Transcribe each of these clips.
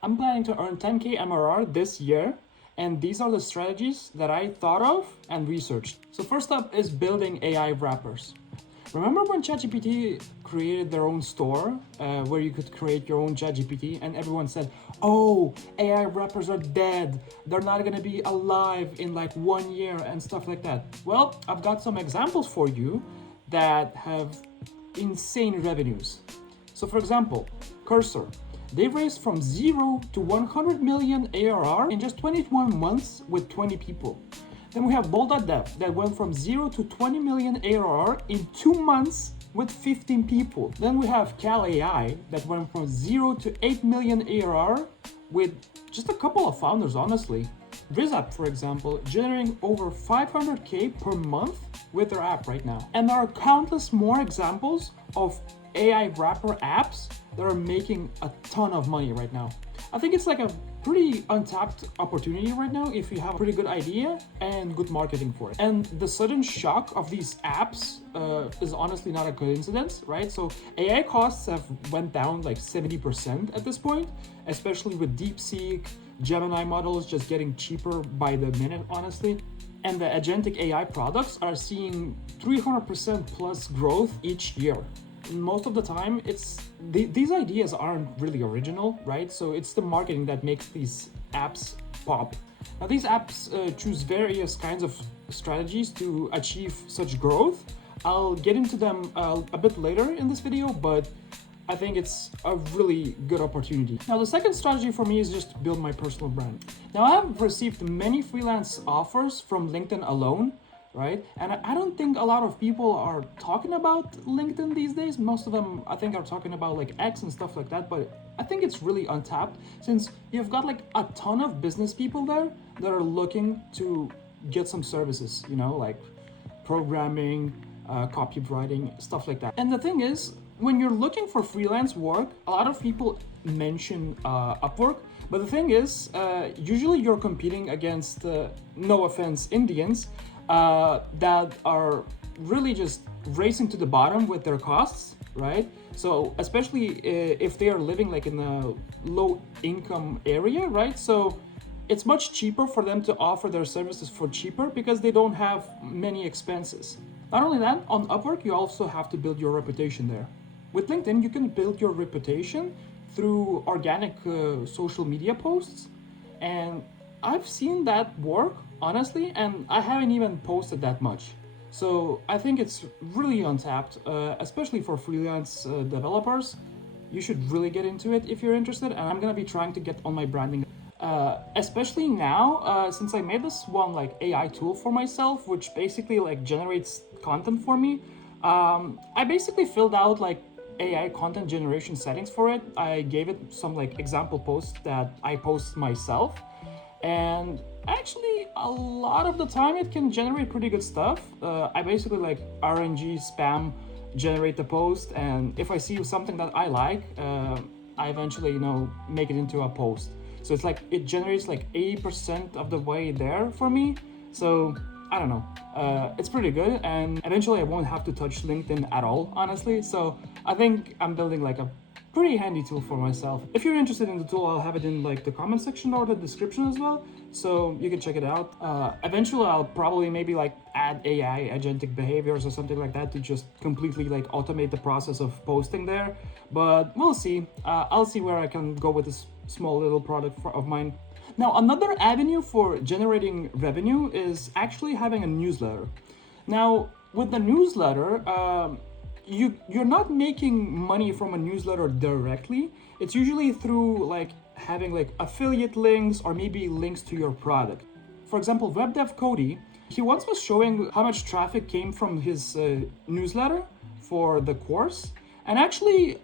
I'm planning to earn 10K MRR this year, and these are the strategies that I thought of and researched. So first up is building AI wrappers. Remember when ChatGPT created their own store where you could create your own ChatGPT and everyone said, oh, AI wrappers are dead. They're not gonna be alive in like 1 year and stuff like that. Well, I've got some examples for you that have insane revenues. So for example, Cursor. They raised from 0 to 100 million ARR in just 21 months with 20 people. Then we have Bold.dev that went from 0 to 20 million ARR in 2 months with 15 people. Then we have Cal AI that went from 0 to 8 million ARR with just a couple of founders, honestly. RizApp, for example, generating over 500K per month with their app right now. And there are countless more examples of AI wrapper apps that are making a ton of money right now. I think it's like a pretty untapped opportunity right now if you have a pretty good idea and good marketing for it. And the sudden shock of these apps is honestly not a coincidence, right? So AI costs have went down like 70% at this point, especially with DeepSeek, Gemini models just getting cheaper by the minute, honestly. And the agentic AI products are seeing 300% plus growth each year. Most of the time, these ideas aren't really original, right? So it's the marketing that makes these apps pop. Now, these apps choose various kinds of strategies to achieve such growth. I'll get into them a bit later in this video, but I think it's a really good opportunity. Now, the second strategy for me is just to build my personal brand. Now, I have received many freelance offers from LinkedIn alone, right? And I don't think a lot of people are talking about LinkedIn these days. Most of them, I think, are talking about like X and stuff like that, but I think it's really untapped since you've got like a ton of business people there that are looking to get some services, like programming, copywriting, stuff like that. And the thing is, when you're looking for freelance work, a lot of people mention Upwork, but the thing is, usually you're competing against, no offense, Indians, that are really just racing to the bottom with their costs, right? So especially if they are living like in a low income area, right? So it's much cheaper for them to offer their services for cheaper because they don't have many expenses. Not only that, on Upwork, you also have to build your reputation there. With LinkedIn, you can build your reputation through organic social media posts, and I've seen that work, honestly, and I haven't even posted that much. So I think it's really untapped, especially for freelance developers. You should really get into it if you're interested, and I'm gonna be trying to get on my branding. Especially now, since I made this one like AI tool for myself, which basically like generates content for me. I basically filled out like AI content generation settings for it. I gave it some like example posts that I post myself, and actually a lot of the time it can generate pretty good stuff. I basically like RNG spam generate the post, and if I see something that I like, I eventually make it into a post. So it's like it generates like 80% of the way there for me. So I don't know. It's pretty good, and eventually I won't have to touch LinkedIn at all, honestly. So I think I'm building like a pretty handy tool for myself. If you're interested in the tool, I'll have it in like the comment section or the description as well, so you can check it out. Eventually I'll probably maybe like add AI agentic behaviors or something like that to just completely like automate the process of posting there, but we'll see. I'll see where I can go with this small little product of mine. Now, another avenue for generating revenue is actually having a newsletter. Now, with the newsletter, you're not making money from a newsletter directly. It's usually through like having like affiliate links or maybe links to your product. For example, WebDev Cody, he once was showing how much traffic came from his newsletter for the course, and actually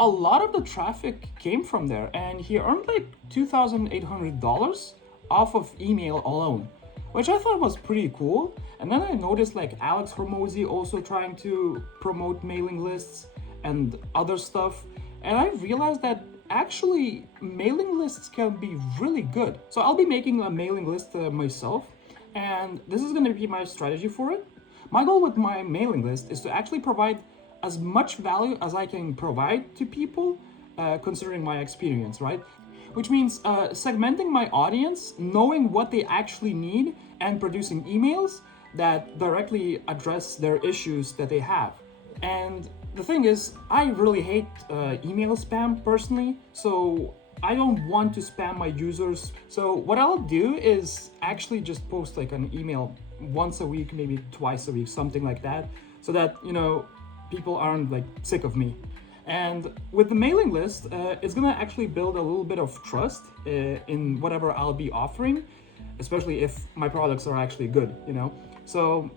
a lot of the traffic came from there, and he earned like $2,800 off of email alone, which I thought was pretty cool. And then I noticed like Alex Hormozy also trying to promote mailing lists and other stuff, and I realized that actually mailing lists can be really good. So I'll be making a mailing list myself, and this is going to be my strategy for it. My goal with my mailing list is to actually provide as much value as I can provide to people, considering my experience, right? which means segmenting my audience, knowing what they actually need, and producing emails that directly address their issues that they have. And the thing is, I really hate email spam personally, so I don't want to spam my users. So what I'll do is actually just post like an email once a week, maybe twice a week, something like that, so that, people aren't like sick of me. And with the mailing list, it's gonna actually build a little bit of trust in whatever I'll be offering, especially if my products are actually good, So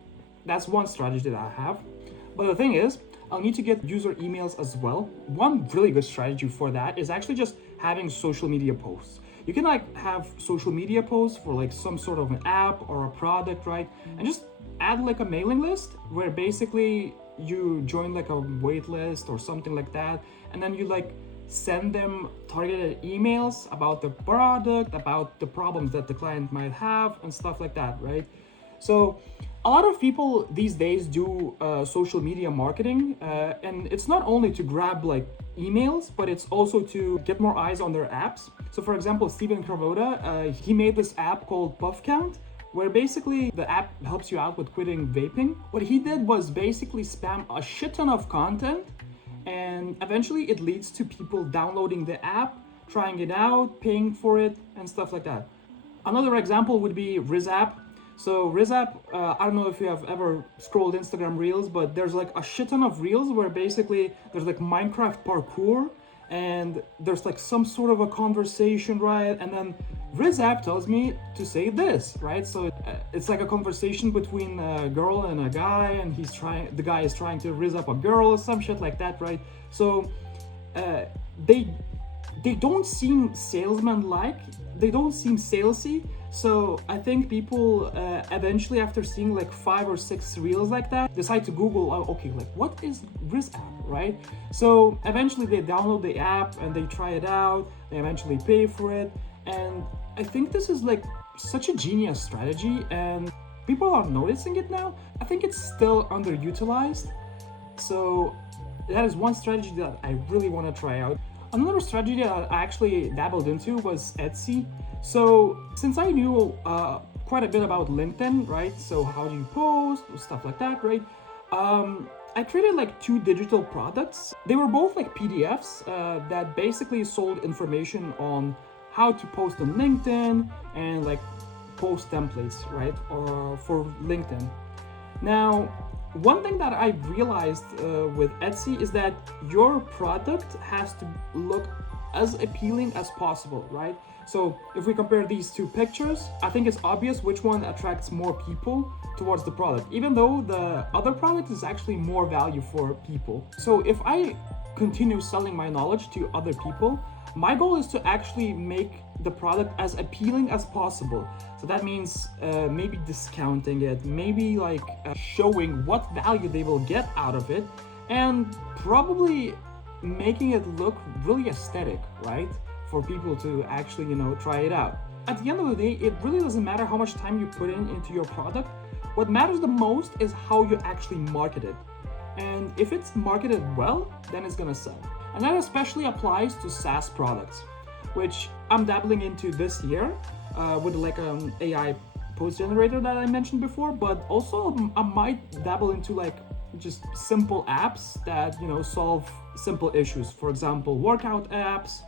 that's one strategy that I have. But the thing is, I'll need to get user emails as well. One really good strategy for that is actually just having social media posts. You can like have social media posts for like some sort of an app or a product, right? And just add like a mailing list where basically you join like a wait list or something like that, and then you like send them targeted emails about the product, about the problems that the client might have and stuff like that, right? So a lot of people these days do social media marketing, and it's not only to grab like emails, but it's also to get more eyes on their apps. So for example, Steven Kravota, he made this app called Puff Count, where basically the app helps you out with quitting vaping. What he did was basically spam a shit ton of content, and eventually it leads to people downloading the app, trying it out, paying for it, and stuff like that. Another example would be RizApp. So RizApp, I don't know if you have ever scrolled Instagram Reels, but there's like a shit ton of Reels where basically there's like Minecraft parkour, and there's like some sort of a conversation, right? And then RizApp tells me to say this, right? So it's like a conversation between a girl and a guy, and the guy is trying to riz up a girl or some shit like that, right? So they don't seem salesman-like, they don't seem salesy. So I think people eventually, after seeing like 5 or 6 reels like that, decide to Google, oh, okay, like what is RizApp, right? So eventually they download the app and they try it out, they eventually pay for it. And I think this is like such a genius strategy, and people are noticing it now. I think it's still underutilized. So that is one strategy that I really want to try out. Another strategy that I actually dabbled into was Etsy. So since I knew quite a bit about LinkedIn, right? So how do you post, stuff like that, right? I created like 2 digital products. They were both like PDFs that basically sold information on how to post on LinkedIn and like post templates, right? Or for LinkedIn. Now, one thing that I realized with Etsy is that your product has to look as appealing as possible, right? So if we compare these 2 pictures, I think it's obvious which one attracts more people towards the product, even though the other product is actually more value for people. So if I continue selling my knowledge to other people, my goal is to actually make the product as appealing as possible. So that means maybe discounting it, maybe like showing what value they will get out of it, and probably making it look really aesthetic, right? For people to actually, try it out. At the end of the day, it really doesn't matter how much time you put into your product. What matters the most is how you actually market it. And if it's marketed well, then it's gonna sell. And that especially applies to SaaS products, which I'm dabbling into this year with like an AI post generator that I mentioned before, but also I might dabble into like just simple apps that, solve simple issues. For example, workout apps,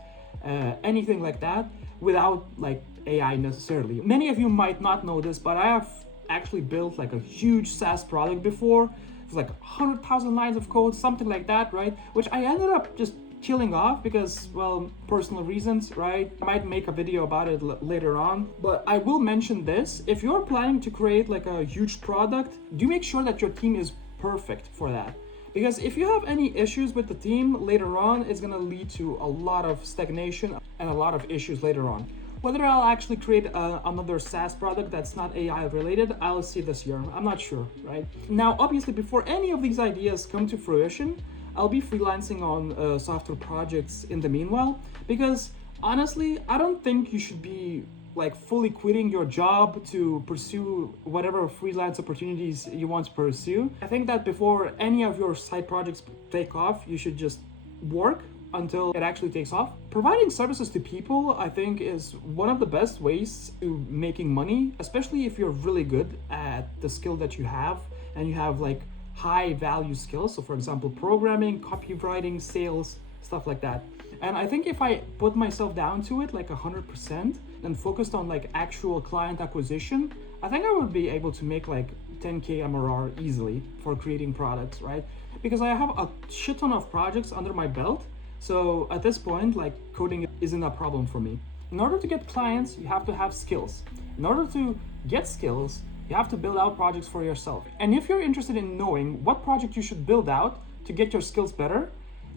anything like that, without like AI necessarily. Many of you might not know this, but I have actually built like a huge SaaS product before. It's like 100,000 lines of code, something like that, right? Which I ended up just killing off because, well, personal reasons, right? I might make a video about it later on, but I will mention this. If you're planning to create like a huge product, do make sure that your team is perfect for that. Because if you have any issues with the team later on, it's gonna lead to a lot of stagnation and a lot of issues later on. Whether I'll actually create another SaaS product that's not AI related, I'll see this year. I'm not sure, right? Now, obviously, before any of these ideas come to fruition, I'll be freelancing on software projects in the meanwhile, because honestly, I don't think you should be like fully quitting your job to pursue whatever freelance opportunities you want to pursue. I think that before any of your side projects take off, you should just work until it actually takes off. Providing services to people, I think, is one of the best ways to making money, especially if you're really good at the skill that you have and you have like high value skills. So for example, programming, copywriting, sales, stuff like that. And I think if I put myself down to it like 100% and focused on like actual client acquisition, I think I would be able to make like 10K MRR easily for creating products, right? Because I have a shit ton of projects under my belt. So at this point, like coding isn't a problem for me. In order to get clients, you have to have skills. In order to get skills, you have to build out projects for yourself. And if you're interested in knowing what project you should build out to get your skills better,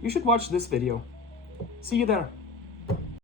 you should watch this video. See you there.